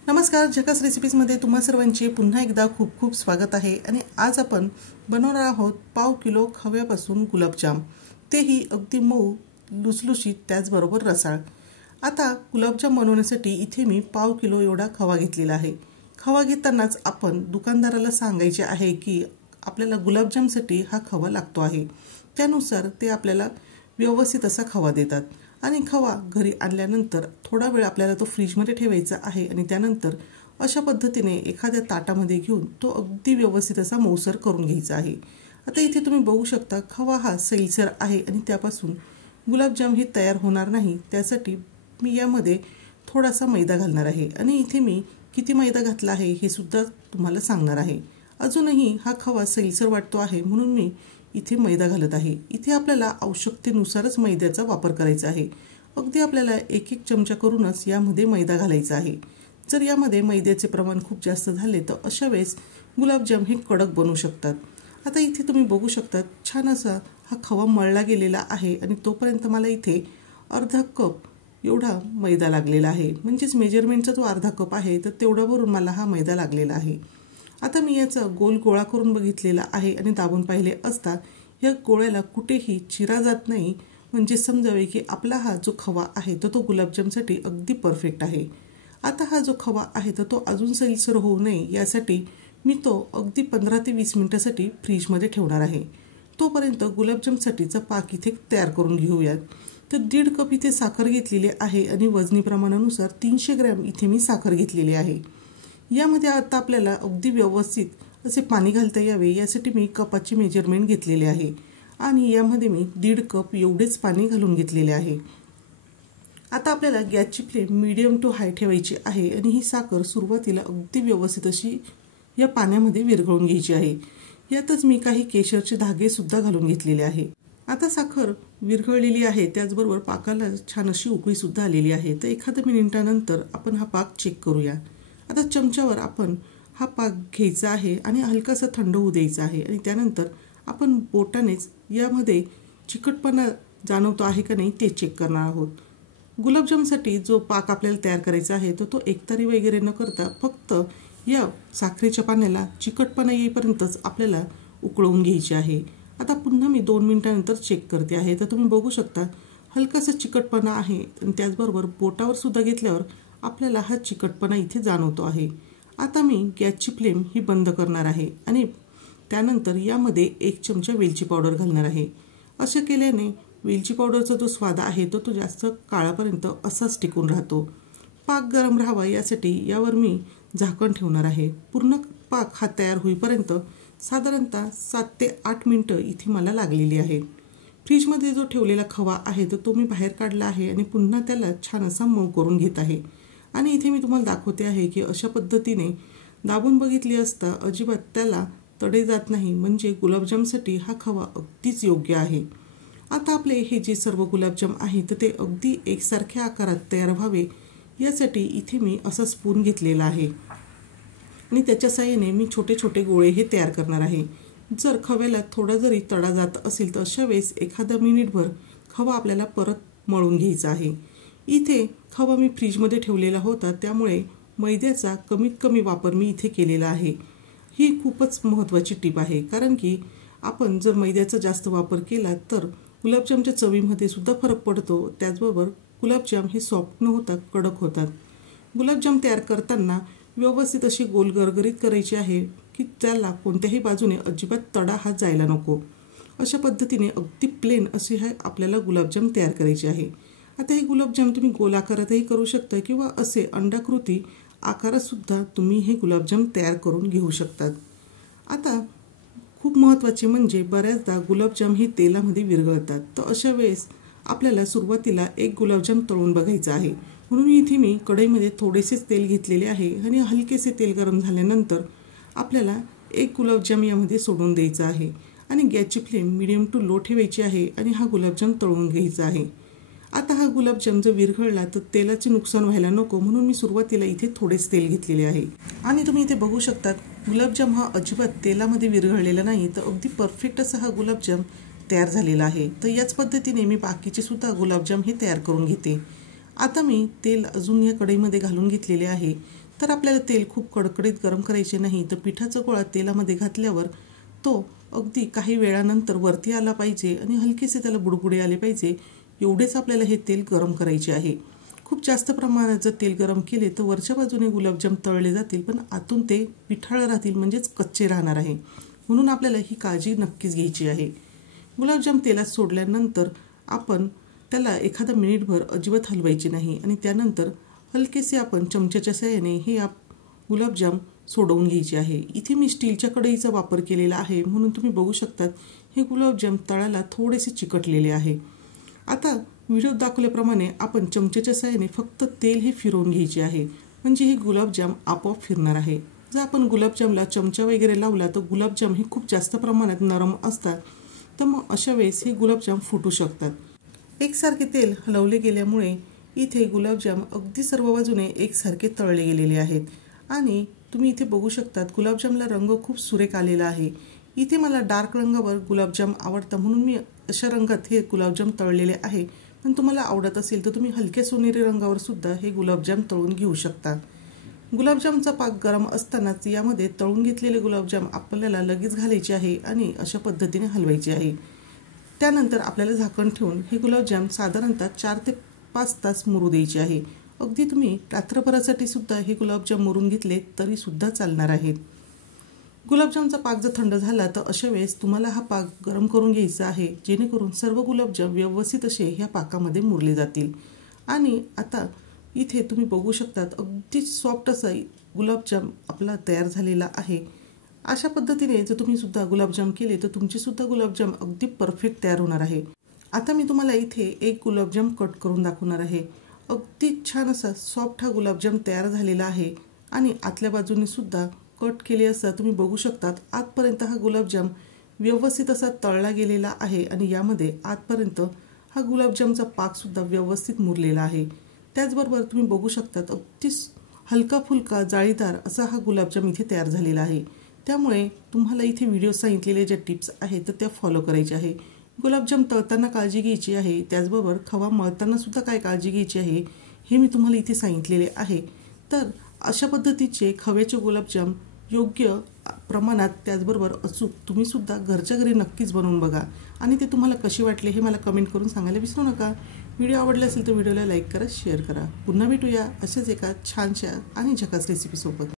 नमस्कार, झकास रेसिपीजमध्ये तुम्हा सर्वांचे पुन्हा एकदा खूप खूप स्वागत आहे। आणि आज आपण बनवणार आहोत पाव किलो खव्यापासून गुलाबजाम, तेही अगदी मऊ लुसलुशीत त्याचबरोबर रसाळ। आता गुलाबजाम बनवण्यासाठी इथे मी पाव किलो एवढा खवा घेतलेला आहे। खवा घेतानाच आपण दुकानदाराला सांगायचे आहे की आपल्याला गुलाबजामसाठी हा खवा लागतो आहे, त्यानुसार ते आपल्याला व्यवस्थित असा खवा देतात। आणि खवा घरी आणल्यानंतर थोडा वेळ आपल्याला तो फ्रीजमध्ये ठेवायचा आहे आणि त्यानंतर अशा पद्धतीने एखाद्या ताटामध्ये घेऊन तो अगदी व्यवस्थित असा मऊसर करून घ्यायचा आहे। आता इथे तुम्ही बघू शकता खवा हा सैलसर आहे आणि त्यापासून गुलाबजाम ही तयार होणार नाही, त्यासाठी मी यामध्ये थोडासा मैदा घालणार आहे। आणि इथे मी किती मैदा घातला आहे हे सुद्धा तुम्हाला सांगणार आहे। अजूनही हा खवा सैलसर वाटतो आहे म्हणून मी इथे मैदा घालत आहे। इथे आपल्याला आवश्यकतेनुसारच मैद्याचा वापर करायचा आहे। अगदी आपल्याला एक एक चमचा करूनच यामध्ये मैदा घालायचा आहे। जर यामध्ये मैद्याचे प्रमाण खूप जास्त झाले तर अशा वेळेस गुलाबजाम हे कडक बनू शकतात। आता इथे तुम्ही बघू शकता छान असा हा खवा मळला गेलेला आहे आणि तोपर्यंत मला इथे अर्धा कप एवढा मैदा लागलेला आहे, म्हणजेच मेजरमेंटचा जो अर्धा कप आहे तर तेवढ्यावरून मला हा मैदा लागलेला आहे। आता मी याचा गोल गोळा करून बघितलेला आहे आणि दाबून पाहिले असता या गोळ्याला कुठेही चिरा जात नाही, म्हणजे समजावे की आपला हा जो खवा आहे तो गुलाबजामसाठी अगदी परफेक्ट आहे। आता हा जो खवा आहे तर तो अजून सैलसर होऊ नये यासाठी मी तो अगदी 15 ते 20 मिनिटांसाठी फ्रीजमध्ये ठेवणार आहे। तोपर्यंत गुलाबजामसाठीचा पाक इथे तयार करून घेऊयात। तर 1.5 कप इथे साखर घेतलेली आहे आणि वजनी प्रमाणानुसार 300 ग्रॅम इथे मी साखर घेतलेली आहे। यामध्ये आता आपल्याला अगदी व्यवस्थित असे पाणी घालता यावे यासाठी मी कपाची मेजरमेंट घेतलेले आहे आणि यामध्ये मी 1.5 कप एवढेच पाणी घालून घेतलेले आहे। आता आपल्याला गॅसची फ्लेम मीडियम टू हाय ठेवायची आहे आणि ही साखर सुरुवातीला अगदी व्यवस्थित अशी या पाण्यामध्ये विरघळून घ्यायची आहे। यातच मी काही केशरचे धागे सुद्धा घालून घेतलेले आहे। आता साखर विरघळलेली आहे, त्याचबरोबर पाकाला छान अशी उकळी सुद्धा आलेली आहे। तर एखाद्या मिनिटानंतर आपण हा पाक चेक करूया। आता चमच्यावर आपण हा पाक घ्यायचा आहे आणि हलकासा थंड होऊ द्यायचा आहे आणि त्यानंतर आपण बोटानेच यामध्ये चिकटपणा जाणवतो आहे का नाही ते चेक करणार आहोत। गुलाबजामसाठी जो पाक आपल्याला तयार करायचा आहे तो एकतारी वगैरे न करता फक्त या साखरेच्या पाण्याला चिकटपणा येईपर्यंतच आपल्याला उकळवून घ्यायचे आहे। आता पुन्हा मी 2 मिनिटांनंतर चेक करते आहे। तर तुम्ही बघू शकता हलकासा चिकटपणा आहे आणि त्याचबरोबर बोटावर सुद्धा घेतल्यावर आपल्याला हा चिकटपणा इथे जाणवतो आहे। आता मी गॅसची फ्लेम ही बंद करणार आहे आणि त्यानंतर यामध्ये 1 चमचा वेलची पावडर घालणार आहे। असे केल्याने वेलची पावडरचा जो स्वाद आहे तो जास्त काळापर्यंत असाच टिकून राहतो। पाक गरम राहावा यासाठी यावर मी झाकण ठेवणार आहे। पूर्ण पाक हा तयार होईपर्यंत साधारणतः 7 ते 8 मिनिटं इथे मला लागलेली आहे। फ्रीजमध्ये जो ठेवलेला खवा आहे तो मी बाहेर काढला आहे आणि पुन्हा त्याला छान असा मऊ करून घेत आहे। आणि इथे मी तुम्हाला दाखवते आहे की अशा पद्धतीने दाबून बघितली असता अजिबात त्याला तडे जात नाही, म्हणजे गुलाबजामसाठी हा खवा अगदीच योग्य आहे। आता आपले हे जे सर्व गुलाबजाम आहेत ते अगदी एकसारख्या आकारात तयार व्हावे यासाठी इथे मी असा स्पून घेतलेला आहे आणि त्याच्या साहाय्याने मी छोटे छोटे गोळे हे तयार करणार आहे। जर खव्याला थोडा जरी तडा जात असेल तर अशा वेळेस एखादा मिनिटभर खवा आपल्याला परत मळून घ्यायचा आहे। इथे खवा मी फ्रीजमध्ये ठेवलेला होता, त्यामुळे मैद्याचा कमीत कमी वापर मी इथे केलेला आहे। ही खूपच महत्त्वाची टीप आहे, कारण की आपण जर मैद्याचा जास्त वापर केला तर गुलाबजामच्या चवीमध्ये सुद्धा फरक पडतो, त्याचबरोबर गुलाबजाम हे सॉफ्ट न होता कडक होतात। गुलाबजाम तयार करताना व्यवस्थित अशी गोल गरगरीत करायची आहे की त्याला कोणत्याही बाजूने अजिबात तडा हा जायला नको। अशा पद्धतीने अगदी प्लेन असे हे आपल्याला गुलाबजाम तयार करायचे आहे। आता हे गुलाबजाम तुम्ही गोलाकारातही करू शकता किंवा असे अंडाकृती आकारात सुद्धा तुम्ही हे गुलाबजाम तयार करून घेऊ शकतात। आता खूप महत्त्वाचे म्हणजे बऱ्याचदा गुलाबजाम हे तेलामध्ये विरघळतात, तर अशा वेळेस आपल्याला सुरुवातीला एक गुलाबजाम तळून बघायचा आहे। म्हणून इथे मी कढईमध्ये थोडेसेच तेल घेतलेले आहे आणि हलकेसे तेल गरम झाल्यानंतर आपल्याला एक गुलाबजाम यामध्ये सोडून द्यायचा आहे आणि गॅसची फ्लेम मीडियम टू लो ठेवायची आहे आणि हा गुलाबजाम तळून घ्यायचा आहे। आता हा गुलाबजाम जर विरघळला तर तेलाचे नुकसान व्हायला नको, म्हणून मी सुरुवातीला इथे थोडेच तेल घेतलेले आहे। आणि तुम्ही इथे बघू शकता गुलाबजाम हा अजिबात तेलामध्ये विरघळलेला नाही, तर अगदी परफेक्ट असा हा गुलाबजाम तयार झालेला आहे। तर याच पद्धतीने मी बाकीचे सुद्धा गुलाबजाम हे तयार करून घेते। आता मी तेल अजून या कढईमध्ये घालून घेतलेले आहे। तर आपल्याला तेल खूप कडकडीत गरम करायचे नाही, तर पिठाचा गोळा तेलामध्ये घातल्यावर तो अगदी काही वेळानंतर वरती आला पाहिजे आणि हलकेसे त्याला बुडबुडे आले पाहिजे, एवढेच आपल्याला हे तेल गरम करायचे आहे। खूप जास्त प्रमाणात जर तेल गरम केले तर वरच्या बाजूने गुलाबजाम तळले जातील, पण आतून ते पिठाळ राहतील, म्हणजेच कच्चे राहणार आहे। म्हणून आपल्याला ही काळजी नक्कीच घ्यायची आहे। गुलाबजाम तेलात सोडल्यानंतर आपण त्याला एखादा मिनिटभर अजिबात हलवायचे नाही आणि त्यानंतर हलकेसे आपण चमच्याच्या साहाय्याने हे गुलाबजाम सोडवून घ्यायचे आहे। इथे मी स्टीलच्या कढईचा वापर केलेला आहे, म्हणून तुम्ही बघू शकतात हे गुलाबजाम तळाला थोडेसे चिकटलेले आहे। आता व्हिडिओत दाखवल्याप्रमाणे आपण चमच्याच्या साहाय्याने फक्त तेल हे फिरवून घ्यायचे आहे, म्हणजे हे गुलाबजाम आपोआप फिरणार आहे। जर आपण गुलाबजामला चमचा वगैरे लावला तर गुलाबजाम हे खूप जास्त प्रमाणात नरम असतात, तर मग अशा वेळेस हे गुलाबजाम फुटू शकतात। एकसारखे तेल हलवले गेल्यामुळे इथे गुलाबजाम अगदी सर्व बाजूने एकसारखे तळले गेलेले आहेत आणि तुम्ही इथे बघू शकतात गुलाबजामला रंग खूप सुरेख आलेला आहे। इथे मला डार्क रंगावर गुलाबजाम आवडतं, म्हणून मी अशा रंगात हे गुलाबजाम तळलेले आहे, पण तुम्हाला आवडत असेल तर तुम्ही हलक्या सोनेरी रंगावर सुद्धा हे गुलाबजाम तळून घेऊ शकता। गुलाबजामचा पाक गरम असतानाच यामध्ये तळून घेतलेले गुलाबजाम आपल्याला लगेच घालायचे आहे आणि अशा पद्धतीने हलवायचे आहे। त्यानंतर आपल्याला झाकण ठेवून हे गुलाबजाम साधारणतः 4 ते 5 तास मुरू द्यायचे आहे। अगदी तुम्ही रात्रभरासाठी सुद्धा हे गुलाबजाम मुरून घेतले तरी सुद्धा चालणार आहेत। गुलाबजामचा पाक जर थंड झाला तर अशा वेळेस तुम्हाला हा पाक गरम करून घ्यायचा आहे, जेणेकरून सर्व गुलाबजाम व्यवस्थित असे ह्या पाकामध्ये मुरले जातील। आणि आता इथे तुम्ही बघू शकतात अगदी सॉफ्ट असा गुलाबजाम आपला तयार झालेला आहे। अशा पद्धतीने जर तुम्ही सुद्धा गुलाबजाम केले तर तुमचे सुद्धा गुलाबजाम अगदी परफेक्ट तयार होणार आहे। आता मी तुम्हाला इथे एक गुलाबजाम कट करून दाखवणार आहे। अगदी छान असा सॉफ्ट हा गुलाबजाम तयार झालेला आहे आणि आतल्या बाजूने सुद्धा कट केले असता तुम्ही बघू शकतात आतपर्यंत हा गुलाबजाम व्यवस्थित असा तळला गेलेला आहे आणि यामध्ये आतपर्यंत हा गुलाबजामचा पाक सुद्धा व्यवस्थित मुरलेला आहे। त्याचबरोबर तुम्ही बघू शकतात अगदी हलका फुलका जाळीदार असा हा गुलाबजाम इथे तयार झालेला आहे। त्यामुळे तुम्हाला इथे व्हिडिओ सांगितलेले ज्या टिप्स आहेत तर त्या फॉलो करायच्या आहे। गुलाबजाम तळताना काळजी घ्यायची आहे, त्याचबरोबर खवा मळताना सुद्धा काय काळजी घ्यायची आहे हे मी तुम्हाला इथे सांगितलेले आहे। तर अशा पद्धतीचे खव्याचे गुलाबजाम योग्य प्रमाणात त्याचबरोबर अचूक तुम्ही सुद्धा घरच्या घरी नक्कीच बनवून बघा आणि ते तुम्हाला कसे वाटले हे मला कमेंट करून सांगायला विसरू नका। व्हिडिओ आवडला असेल तर व्हिडिओला लाईक करा, शेअर करा। पुन्हा भेटूया अशाच एका छानशा आणि झकास रेसिपी सोबत।